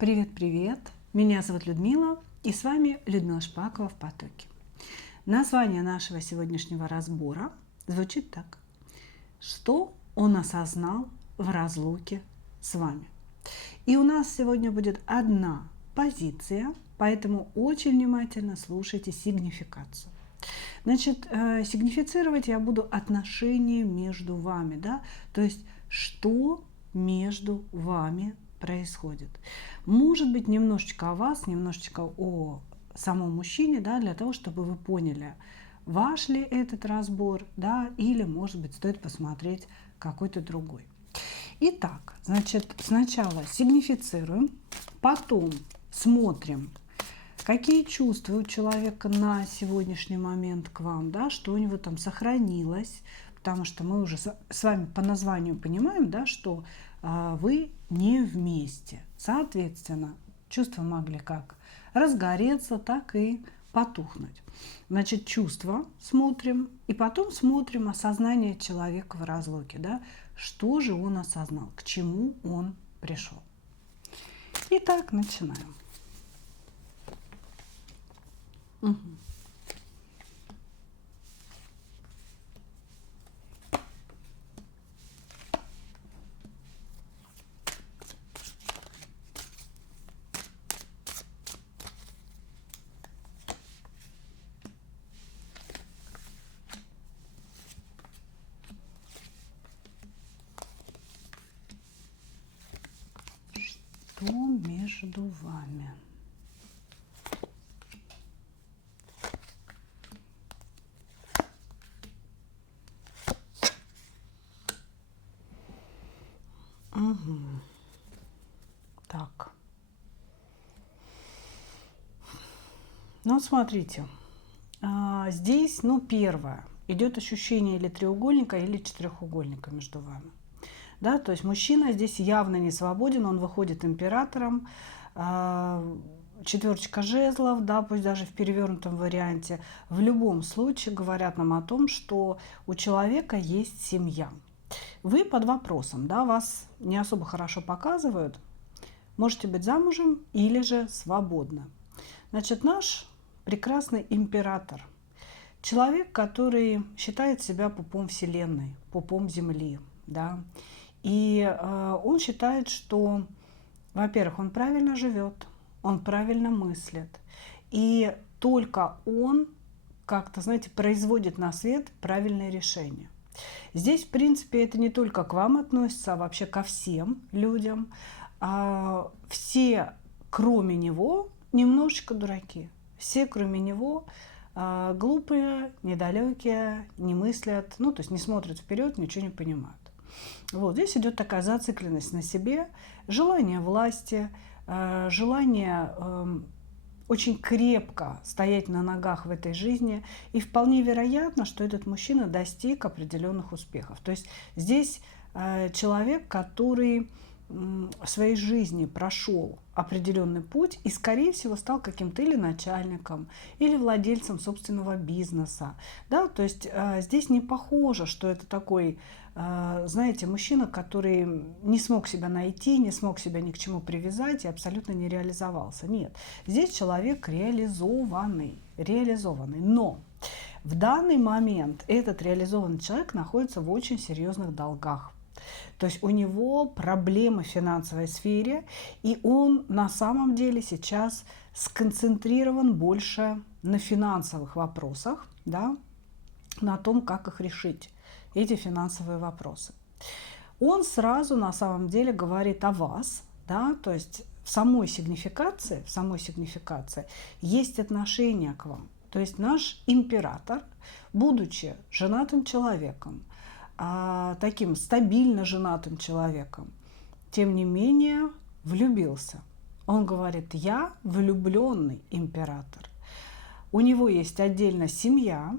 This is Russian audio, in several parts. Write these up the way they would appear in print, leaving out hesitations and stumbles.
Привет-привет! Меня зовут Людмила, и с вами Людмила Шпакова в потоке. Название нашего сегодняшнего разбора звучит так. Что он осознал в разлуке с вами? И у нас сегодня будет одна позиция, поэтому очень внимательно слушайте сигнификацию. Значит, сигнифицировать я буду отношения между вами, да, то есть что между вами происходит. Может быть, немножечко о вас, немножечко о самом мужчине, да, для того, чтобы вы поняли, ваш ли этот разбор, да, или, может быть, стоит посмотреть какой-то другой. Итак, значит, сначала сигнифицируем, потом смотрим, какие чувства у человека на сегодняшний момент к вам, да, что у него там сохранилось, потому что мы уже с вами по названию понимаем, да, что вы не вместе. Соответственно, чувства могли как разгореться, так и потухнуть. Значит, чувства смотрим, и потом смотрим осознание человека в разлуке, да, что же он осознал, к чему он пришел. Итак, начинаем. Угу. Что между вами? Угу. Так. Ну, смотрите. Здесь, первое, идет ощущение или треугольника, или четырехугольника между вами. Да, то есть мужчина здесь явно не свободен, он выходит императором, четверочка жезлов, да, пусть даже в перевернутом варианте, в любом случае говорят нам о том, что у человека есть семья. Вы под вопросом, да, вас не особо хорошо показывают, можете быть замужем или же свободны. Значит, наш прекрасный император, человек, который считает себя пупом Вселенной, пупом Земли, да, и он считает, что, во-первых, он правильно живет, он правильно мыслит, и только он как-то, знаете, производит на свет правильные решения. Здесь, в принципе, это не только к вам относится, а вообще ко всем людям. Все, кроме него, немножечко дураки. Все, кроме него, глупые, недалекие, не мыслят, то есть не смотрят вперед, ничего не понимают. Вот здесь идет такая зацикленность на себе, желание власти, желание очень крепко стоять на ногах в этой жизни. И вполне вероятно, что этот мужчина достиг определенных успехов. То есть здесь человек, который в своей жизни прошел определенный путь и, скорее всего, стал каким-то или начальником, или владельцем собственного бизнеса. Да? То есть здесь не похоже, что это такой, знаете, мужчина, который не смог себя найти, не смог себя ни к чему привязать и абсолютно не реализовался. Нет, здесь человек реализованный. Но в данный момент этот реализованный человек находится в очень серьезных долгах. То есть у него проблемы в финансовой сфере, и он на самом деле сейчас сконцентрирован больше на финансовых вопросах, да, на том, как их решить, эти финансовые вопросы. Он сразу на самом деле говорит о вас, да, то есть в самой сигнификации есть отношение к вам. То есть наш император, будучи женатым человеком, таким стабильно женатым человеком, тем не менее влюбился. Он говорит: я влюбленный император. У него есть отдельно семья,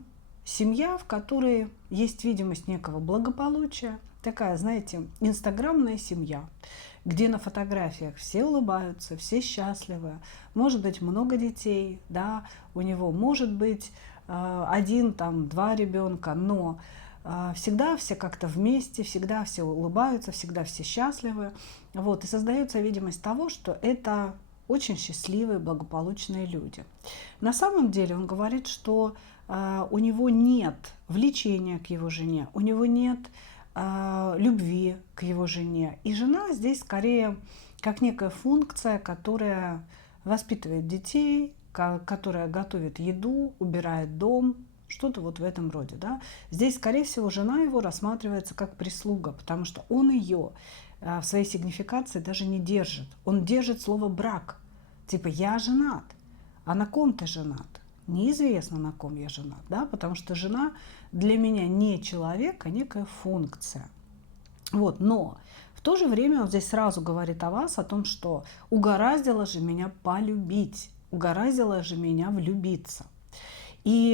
в которой есть видимость некого благополучия, такая, знаете, инстаграмная семья, где на фотографиях все улыбаются, все счастливы, может быть много детей, да, у него может быть 1-2 ребенка, но всегда все как-то вместе, всегда все улыбаются, всегда все счастливы. Вот, и создается видимость того, что это очень счастливые, благополучные люди. На самом деле он говорит, что у него нет влечения к его жене, у него нет любви к его жене. И жена здесь скорее как некая функция, которая воспитывает детей, которая готовит еду, убирает дом, что-то вот в этом роде. Да? Здесь, скорее всего, жена его рассматривается как прислуга, потому что он ее в своей сигнификации даже не держит. Он держит слово «брак». Типа «я женат». А на ком ты женат? Неизвестно, на ком я женат, да? Потому что жена для меня не человек, а некая функция. Вот, но в то же время он здесь сразу говорит о вас, о том, что угораздило же меня полюбить, угораздило же меня влюбиться. И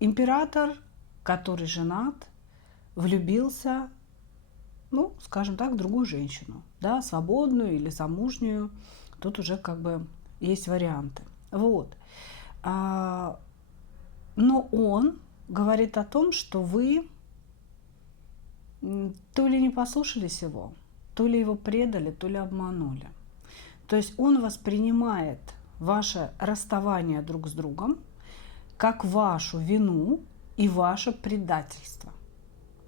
император, который женат, влюбился, ну, скажем так, в другую женщину, да, свободную или замужнюю. Тут уже как бы есть варианты. Вот. Но он говорит о том, что вы то ли не послушались его, то ли его предали, то ли обманули. То есть он воспринимает ваше расставание друг с другом как вашу вину и ваше предательство.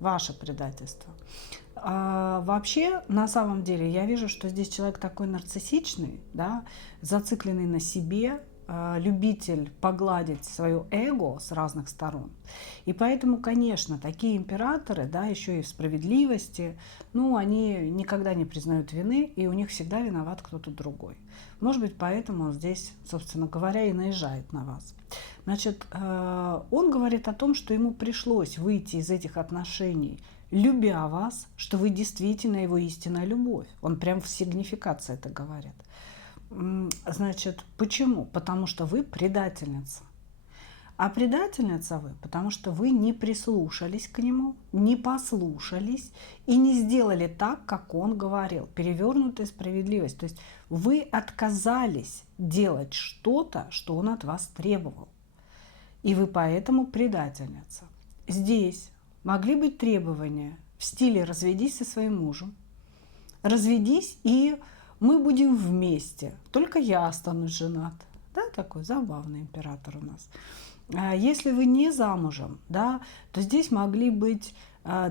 Ваше предательство. Вообще, на самом деле, я вижу, что здесь человек такой нарциссичный, да, зацикленный на себе, любитель погладить свое эго с разных сторон. И поэтому, конечно, такие императоры, да, еще и в справедливости, ну, они никогда не признают вины, и у них всегда виноват кто-то другой. Может быть, поэтому он здесь, собственно говоря, и наезжает на вас. Значит, он говорит о том, что ему пришлось выйти из этих отношений, любя вас, что вы действительно его истинная любовь. Он прям в сигнификации это говорит. Значит, почему? Потому что вы предательница. А предательница вы, потому что вы не прислушались к нему, не послушались и не сделали так, как он говорил. Перевернутая справедливость. То есть вы отказались делать что-то, что он от вас требовал. И вы поэтому предательница. Здесь могли быть требования в стиле «разведись со своим мужем», «разведись, и мы будем вместе, только я останусь женат». Да, такой забавный император у нас. Если вы не замужем, да, то здесь могли быть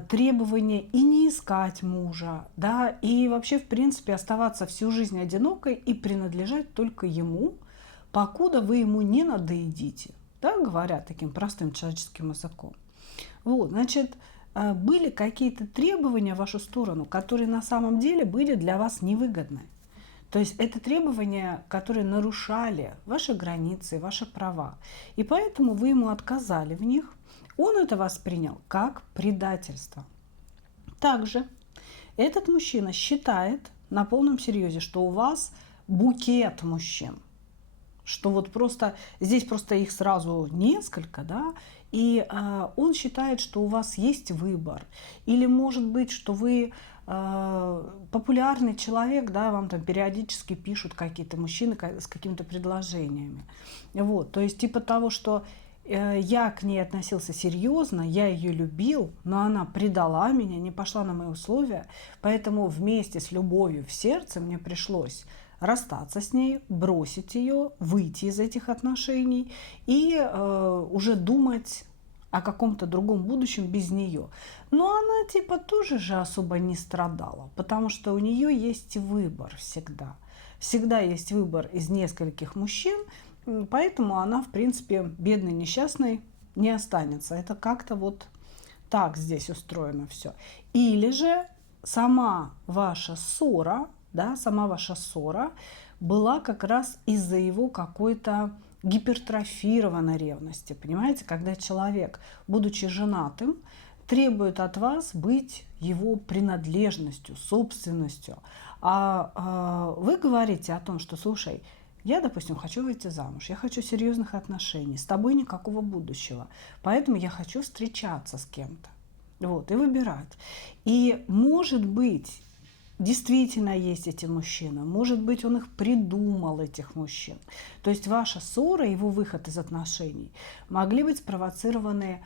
требования и не искать мужа, да, и вообще, в принципе, оставаться всю жизнь одинокой и принадлежать только ему, покуда вы ему не надоедите, да, говоря таким простым человеческим языком. Вот, значит, были какие-то требования в вашу сторону, которые на самом деле были для вас невыгодны. То есть это требования, которые нарушали ваши границы, ваши права. И поэтому вы ему отказали в них. Он это воспринял как предательство. Также этот мужчина считает на полном серьезе, что у вас букет мужчин. Что вот просто здесь просто их сразу несколько, да, и он считает, что у вас есть выбор. Или может быть, что вы популярный человек, да, вам там периодически пишут какие-то мужчины с какими-то предложениями. Вот, то есть типа того, что я к ней относился серьезно, я ее любил, но она предала меня, не пошла на мои условия, поэтому вместе с любовью в сердце мне пришлось расстаться с ней, бросить ее, выйти из этих отношений и уже думать о каком-то другом будущем без нее. Но она типа тоже же особо не страдала, потому что у нее есть выбор всегда. Всегда есть выбор из нескольких мужчин, поэтому она, в принципе, бедной, несчастной не останется. Это как-то вот так здесь устроено все. Или же сама ваша ссора, да, сама ваша ссора была как раз из-за его какой-то гипертрофированной ревности. Понимаете, когда человек, будучи женатым, требует от вас быть его принадлежностью, собственностью. А вы говорите о том, что, слушай, я, допустим, хочу выйти замуж, я хочу серьезных отношений, с тобой никакого будущего, поэтому я хочу встречаться с кем-то, вот, и выбирать. И, может быть, действительно есть эти мужчины, может быть, он их придумал, этих мужчин. То есть ваша ссора, его выход из отношений могли быть спровоцированы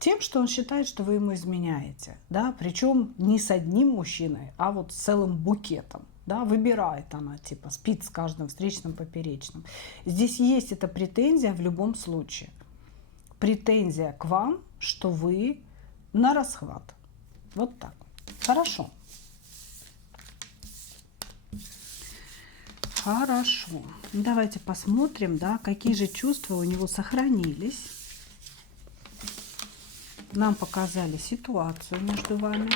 Тем, что он считает, что вы ему изменяете, да, причем не с одним мужчиной, а вот с целым букетом, да, выбирает она, типа, спит с каждым встречным, поперечным. Здесь есть эта претензия в любом случае. Претензия к вам, что вы на расхват. Вот так. Хорошо. Хорошо. Давайте посмотрим, да, какие же чувства у него сохранились. Нам показали ситуацию между вами.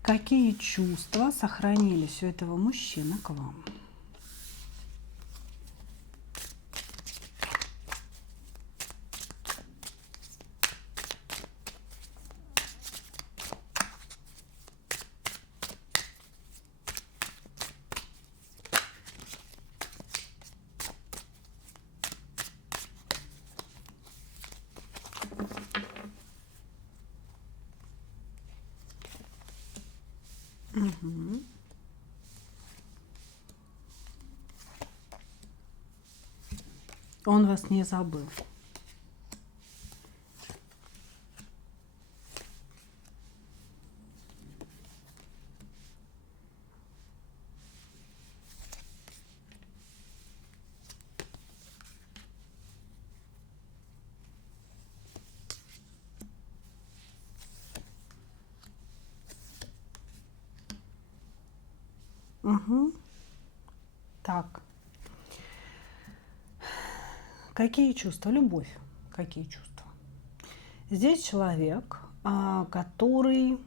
Какие чувства сохранились у этого мужчины к вам? Угу. Он вас не забыл. Угу. Так. Какие чувства? Любовь. Какие чувства? Здесь человек, который,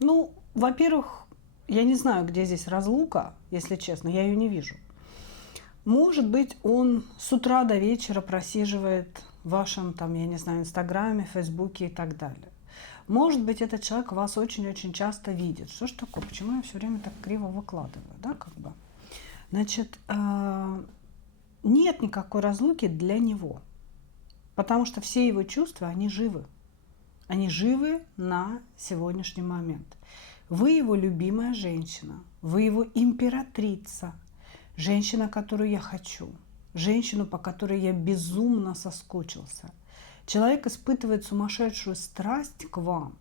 ну, во-первых, я не знаю, где здесь разлука, если честно, я ее не вижу. Может быть, он с утра до вечера просиживает в вашем, там, я не знаю, Инстаграме, Фейсбуке и так далее. Может быть, этот человек вас очень-очень часто видит. Что ж такое? Почему я все время так криво выкладываю, да, как бы? Значит, нет никакой разлуки для него, потому что все его чувства, они живы. Они живы на сегодняшний момент. Вы его любимая женщина, вы его императрица, женщина, которую я хочу, женщину, по которой я безумно соскучился. Человек испытывает сумасшедшую страсть к вам.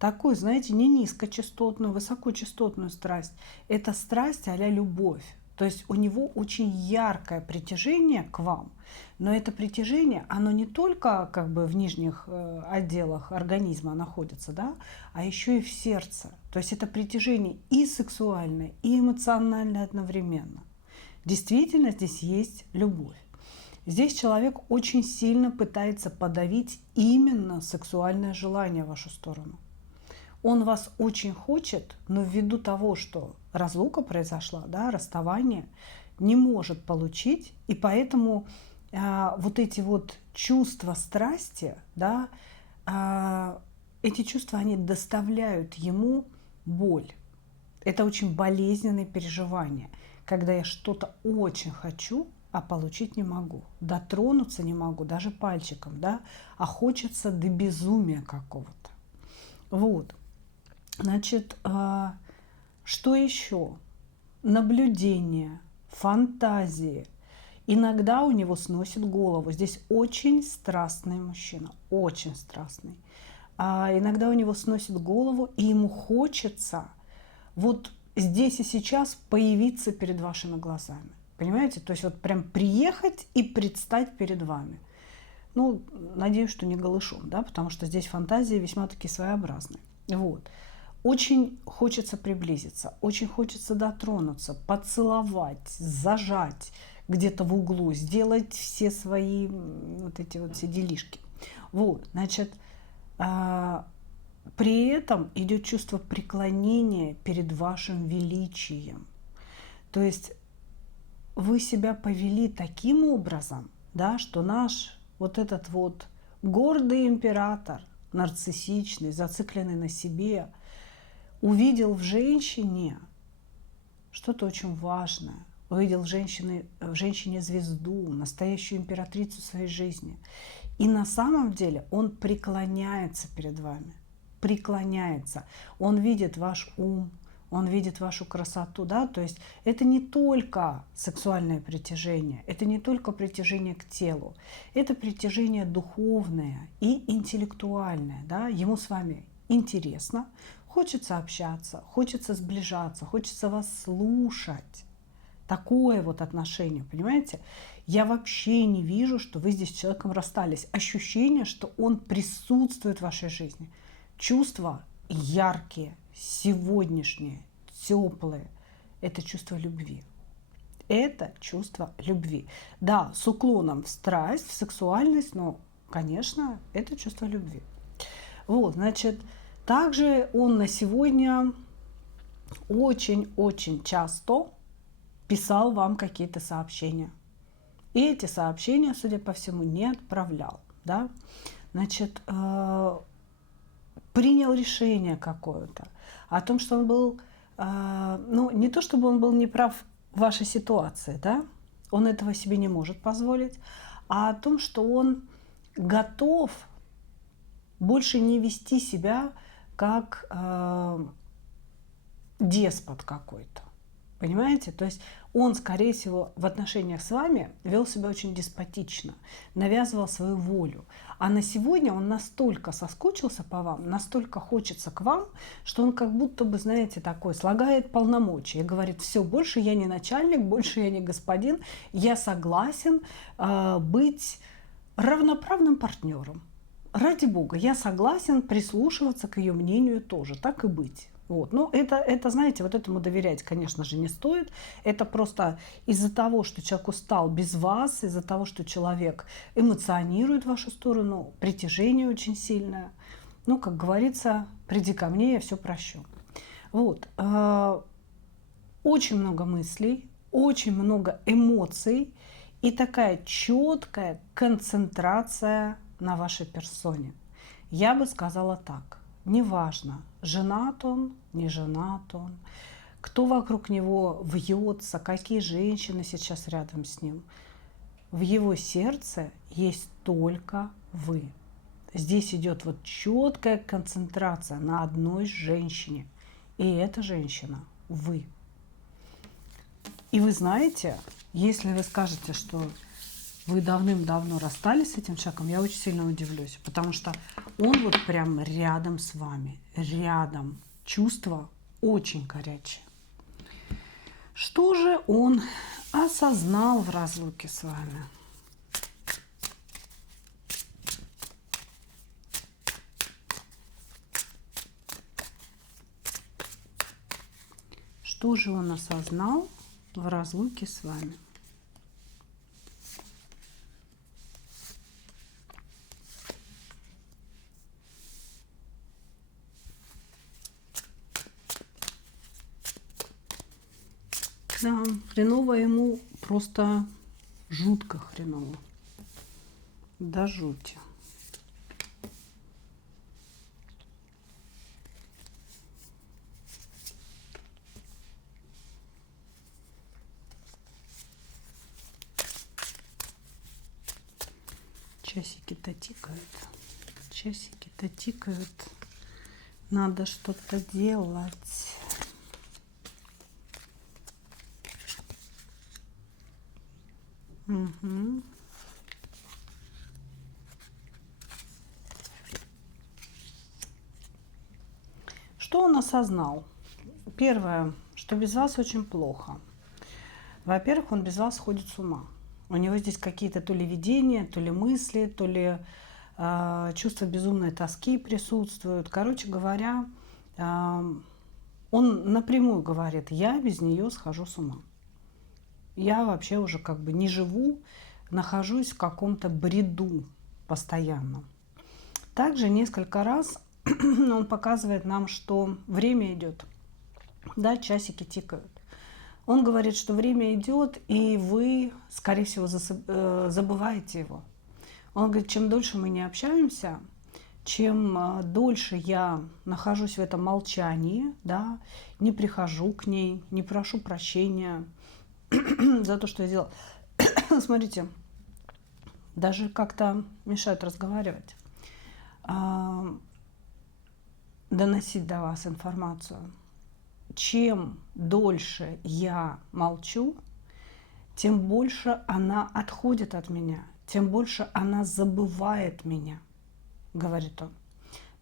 Такую, знаете, не низкочастотную, высокочастотную страсть. Это страсть а-ля любовь. То есть у него очень яркое притяжение к вам. Но это притяжение, оно не только как бы в нижних отделах организма находится, да, а еще и в сердце. То есть это притяжение и сексуальное, и эмоциональное одновременно. Действительно, здесь есть любовь. Здесь человек очень сильно пытается подавить именно сексуальное желание в вашу сторону. Он вас очень хочет, но ввиду того, что разлука произошла, да, расставание, не может получить, и поэтому вот эти вот чувства страсти, да, эти чувства, они доставляют ему боль. Это очень болезненные переживания, когда я что-то очень хочу, а получить не могу, дотронуться не могу, даже пальчиком, да, а хочется до безумия какого-то. Вот, значит, что еще? Наблюдение, фантазии. Иногда у него сносит голову. Здесь очень страстный мужчина, очень страстный. Иногда у него сносит голову, и ему хочется вот здесь и сейчас появиться перед вашими глазами. Понимаете? То есть вот прям приехать и предстать перед вами. Ну, надеюсь, что не голышом, да, потому что здесь фантазии весьма-таки своеобразные. Вот. Очень хочется приблизиться, очень хочется дотронуться, поцеловать, зажать где-то в углу, сделать все свои вот эти вот все делишки. Вот, значит, при этом идет чувство преклонения перед вашим величием. То есть вы себя повели таким образом, да, что наш вот этот вот гордый император, нарциссичный, зацикленный на себе, увидел в женщине что-то очень важное, увидел в женщине звезду, настоящую императрицу своей жизни. И на самом деле он преклоняется перед вами, преклоняется. Он видит ваш ум, он видит вашу красоту, да, то есть это не только сексуальное притяжение, это не только притяжение к телу, это притяжение духовное и интеллектуальное, да, ему с вами интересно, хочется общаться, хочется сближаться, хочется вас слушать. Такое вот отношение, понимаете? Я вообще не вижу, что вы здесь с человеком расстались. Ощущение, что он присутствует в вашей жизни. Чувства яркие, сегодняшние, теплые. Это чувство любви. Это чувство любви. Да, с уклоном в страсть, в сексуальность, но, конечно, это чувство любви. Вот, значит, также он на сегодня очень-очень часто писал вам какие-то сообщения. И эти сообщения, судя по всему, не отправлял. Да? Значит, принял решение какое-то о том, что он был, ну, не то чтобы он был неправ в вашей ситуации, да? Он этого себе не может позволить, а о том, что он готов больше не вести себя как деспот какой-то. Понимаете? То есть он, скорее всего, в отношениях с вами вел себя очень деспотично, навязывал свою волю. А на сегодня он настолько соскучился по вам, настолько хочется к вам, что он как будто бы, знаете, такой, слагает полномочия и говорит: все, больше я не начальник, больше я не господин, я согласен быть равноправным партнером. Ради Бога, я согласен прислушиваться к ее мнению тоже, так и быть. Вот. Ну, это, знаете, вот этому доверять, конечно же, не стоит. Это просто из-за того, что человек устал без вас, из-за того, что человек эмоционирует в вашу сторону, притяжение очень сильное. Ну, как говорится, приди ко мне, я все прощу. Вот. Очень много мыслей, очень много эмоций и такая четкая концентрация на вашей персоне. Я бы сказала так. Неважно, женат он, не женат он, кто вокруг него вьется, какие женщины сейчас рядом с ним. В его сердце есть только вы. Здесь идет вот четкая концентрация на одной женщине. И эта женщина – вы. И вы знаете, если вы скажете, что вы давным-давно расстались с этим человеком, я очень сильно удивлюсь, потому что он вот прям рядом с вами, рядом. Чувства очень горячие. Что же он осознал в разлуке с вами? Что же он осознал в разлуке с вами? Да, хреново ему, просто жутко хреново. До жути. Часики-то тикают. Часики-то тикают. Надо что-то делать. Угу. Что он осознал? Первое, что без вас очень плохо. Во-первых, он без вас сходит с ума. У него здесь какие-то то ли видения, то ли мысли, то ли чувство безумной тоски присутствуют. Короче говоря, он напрямую говорит: я без нее схожу с ума. Я вообще уже как бы не живу, нахожусь в каком-то бреду постоянно. Также несколько раз он показывает нам, что время идет, да, часики тикают. Он говорит, что время идет, и вы, скорее всего, забываете его. Он говорит, чем дольше мы не общаемся, чем дольше я нахожусь в этом молчании, да, не прихожу к ней, не прошу прощения за то, что я сделала. Смотрите, даже как-то мешают разговаривать, доносить до вас информацию. чем дольше я молчу, тем больше она отходит от меня, тем больше она забывает меня, говорит он.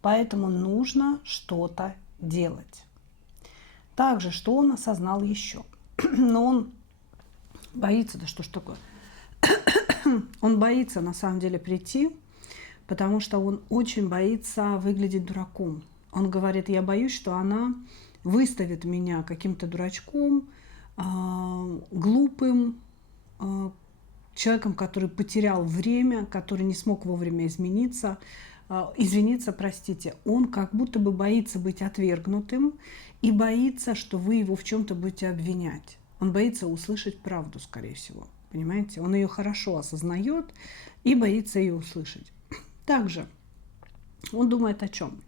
Поэтому нужно что-то делать. Также, что он осознал еще? Но он боится, да что ж такое? Он боится на самом деле прийти, потому что он очень боится выглядеть дураком. Он говорит, я боюсь, что она выставит меня каким-то дурачком, глупым, человеком, который потерял время, который не смог вовремя извиниться, простите. Он как будто бы боится быть отвергнутым и боится, что вы его в чем-то будете обвинять. Он боится услышать правду, скорее всего. Понимаете? Он ее хорошо осознает и боится ее услышать. Также он думает о чем?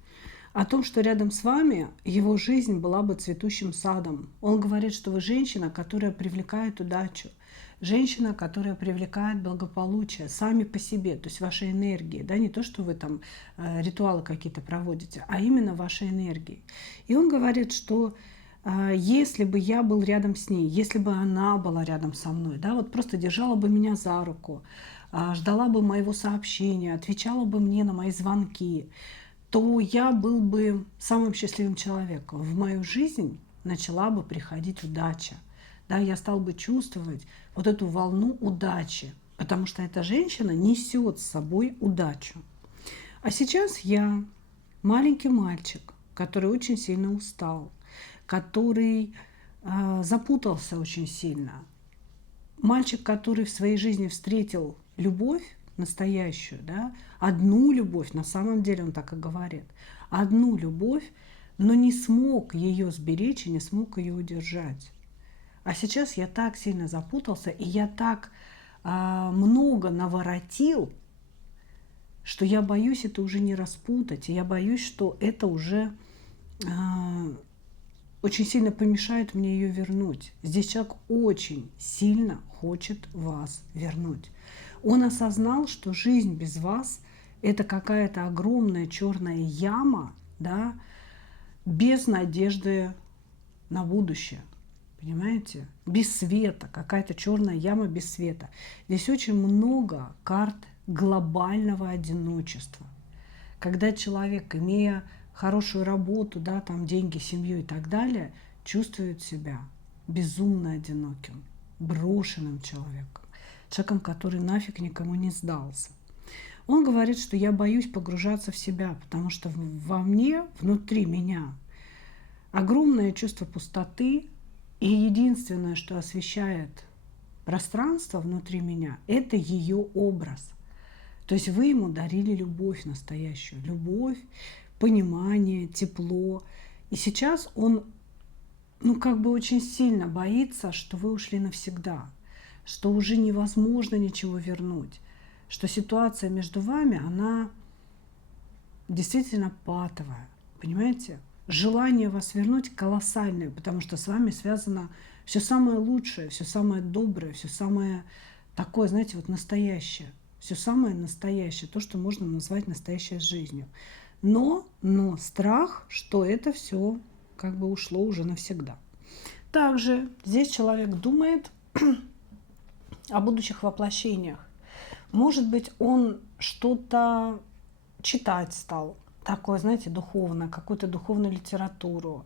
О том, что рядом с вами его жизнь была бы цветущим садом. Он говорит, что вы женщина, которая привлекает удачу, женщина, которая привлекает благополучие сами по себе, то есть вашей энергии, да, не то, что вы там ритуалы какие-то проводите, а именно вашей энергией. И он говорит, что если бы я был рядом с ней, если бы она была рядом со мной, да, вот просто держала бы меня за руку, ждала бы моего сообщения, отвечала бы мне на мои звонки, то я был бы самым счастливым человеком. В мою жизнь начала бы приходить удача. Да, я стал бы чувствовать вот эту волну удачи, потому что эта женщина несет с собой удачу. А сейчас я маленький мальчик, который очень сильно устал, который запутался очень сильно. Мальчик, который в своей жизни встретил любовь настоящую, да, одну любовь, на самом деле он так и говорит, одну любовь, но не смог ее сберечь и не смог ее удержать. А сейчас я так сильно запутался, и я так много наворотил, что я боюсь это уже не распутать, и я боюсь, что это уже очень сильно помешает мне ее вернуть. Здесь человек очень сильно хочет вас вернуть. Он осознал, что жизнь без вас – это какая-то огромная черная яма, да, без надежды на будущее. Понимаете? Без света, какая-то черная яма без света. Здесь очень много карт глобального одиночества. Когда человек, имея хорошую работу, да, там деньги, семью и так далее, чувствует себя безумно одиноким, брошенным человеком, человеком, который нафиг никому не сдался. Он говорит, что я боюсь погружаться в себя, потому что во мне, внутри меня, огромное чувство пустоты, и единственное, что освещает пространство внутри меня, это ее образ. То есть вы ему дарили любовь настоящую, любовь, понимание, тепло. И сейчас он, как бы очень сильно боится, что вы ушли навсегда, что уже невозможно ничего вернуть, что ситуация между вами, она действительно патовая, понимаете? Желание вас вернуть колоссальное, потому что с вами связано все самое лучшее, все самое доброе, все самое такое, знаете, вот настоящее. Все самое настоящее, то, что можно назвать настоящей жизнью. Но страх, что это все как бы ушло уже навсегда. Также здесь человек думает о будущих воплощениях. Может быть, он что-то читать стал, такое, знаете, духовное, какую-то духовную литературу,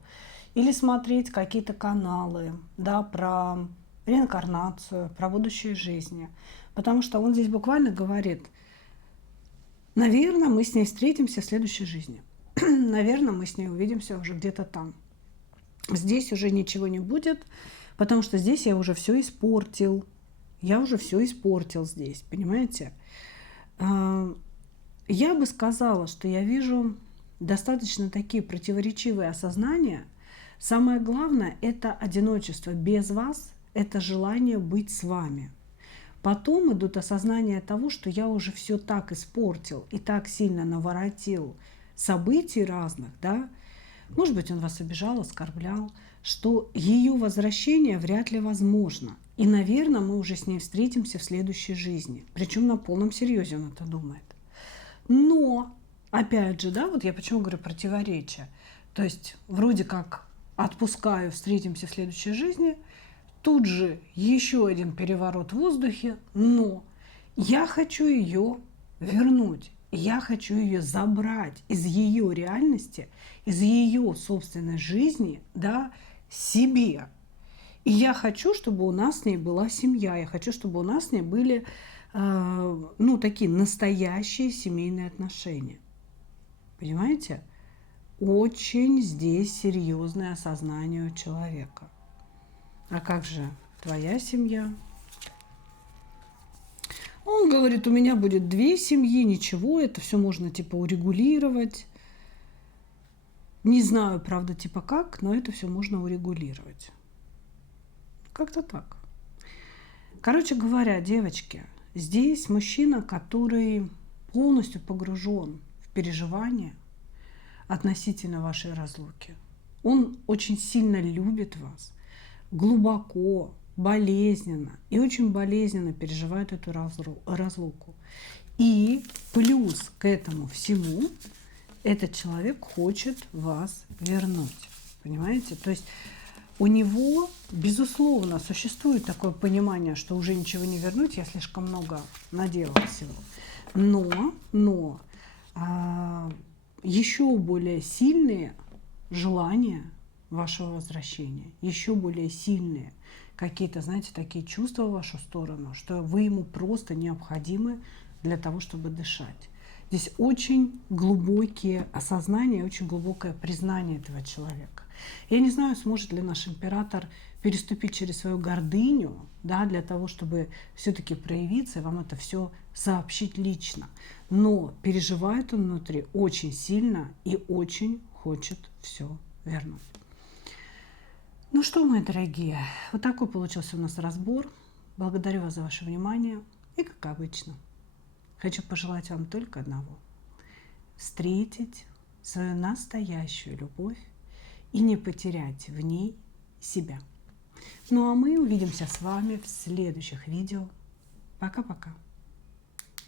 или смотреть какие-то каналы, да, про реинкарнацию, про будущие жизни. Потому что он здесь буквально говорит, наверное, мы с ней встретимся в следующей жизни. Наверное, мы с ней увидимся уже где-то там. Здесь уже ничего не будет, потому что здесь я уже все испортил. Я уже все испортил здесь, понимаете? Я бы сказала, что я вижу достаточно такие противоречивые осознания. Самое главное – это одиночество без вас, это желание быть с вами. Потом идут осознания того, что я уже все так испортил и так сильно наворотил событий разных, да, может быть, он вас обижал, оскорблял, что ее возвращение вряд ли возможно. И, наверное, мы уже с ней встретимся в следующей жизни. Причем на полном серьезе он это думает. Но, опять же, да, вот я почему говорю противоречие. То есть, вроде как отпускаю, встретимся в следующей жизни. Тут же еще один переворот в воздухе, но я хочу ее вернуть. Я хочу ее забрать из ее реальности, из ее собственной жизни, да, себе. И я хочу, чтобы у нас с ней была семья. Я хочу, чтобы у нас с ней были, ну, такие настоящие семейные отношения. Понимаете? Очень здесь серьезное осознание у человека. А как же твоя семья? Он говорит, у меня будет 2 семьи, ничего, это все можно типа урегулировать. Не знаю, правда, типа как, но это все можно урегулировать. Как-то так. Короче говоря, девочки, здесь мужчина, который полностью погружен в переживания относительно вашей разлуки. Он очень сильно любит вас, глубоко, болезненно и очень болезненно переживает эту разлуку. И плюс к этому всему этот человек хочет вас вернуть. Понимаете? То есть у него, безусловно, существует такое понимание, что уже ничего не вернуть, я слишком много наделала всего. Но еще более сильные желания вашего возвращения, еще более сильные какие-то, знаете, такие чувства в вашу сторону, что вы ему просто необходимы для того, чтобы дышать. Здесь очень глубокие осознания, очень глубокое признание этого человека. Я не знаю, сможет ли наш император переступить через свою гордыню, да, для того, чтобы все-таки проявиться и вам это все сообщить лично. Но переживает он внутри очень сильно и очень хочет все вернуть. Ну что, мои дорогие, вот такой получился у нас разбор. Благодарю вас за ваше внимание. И как обычно, хочу пожелать вам только одного. Встретить свою настоящую любовь и не потерять в ней себя. Ну а мы увидимся с вами в следующих видео. Пока-пока.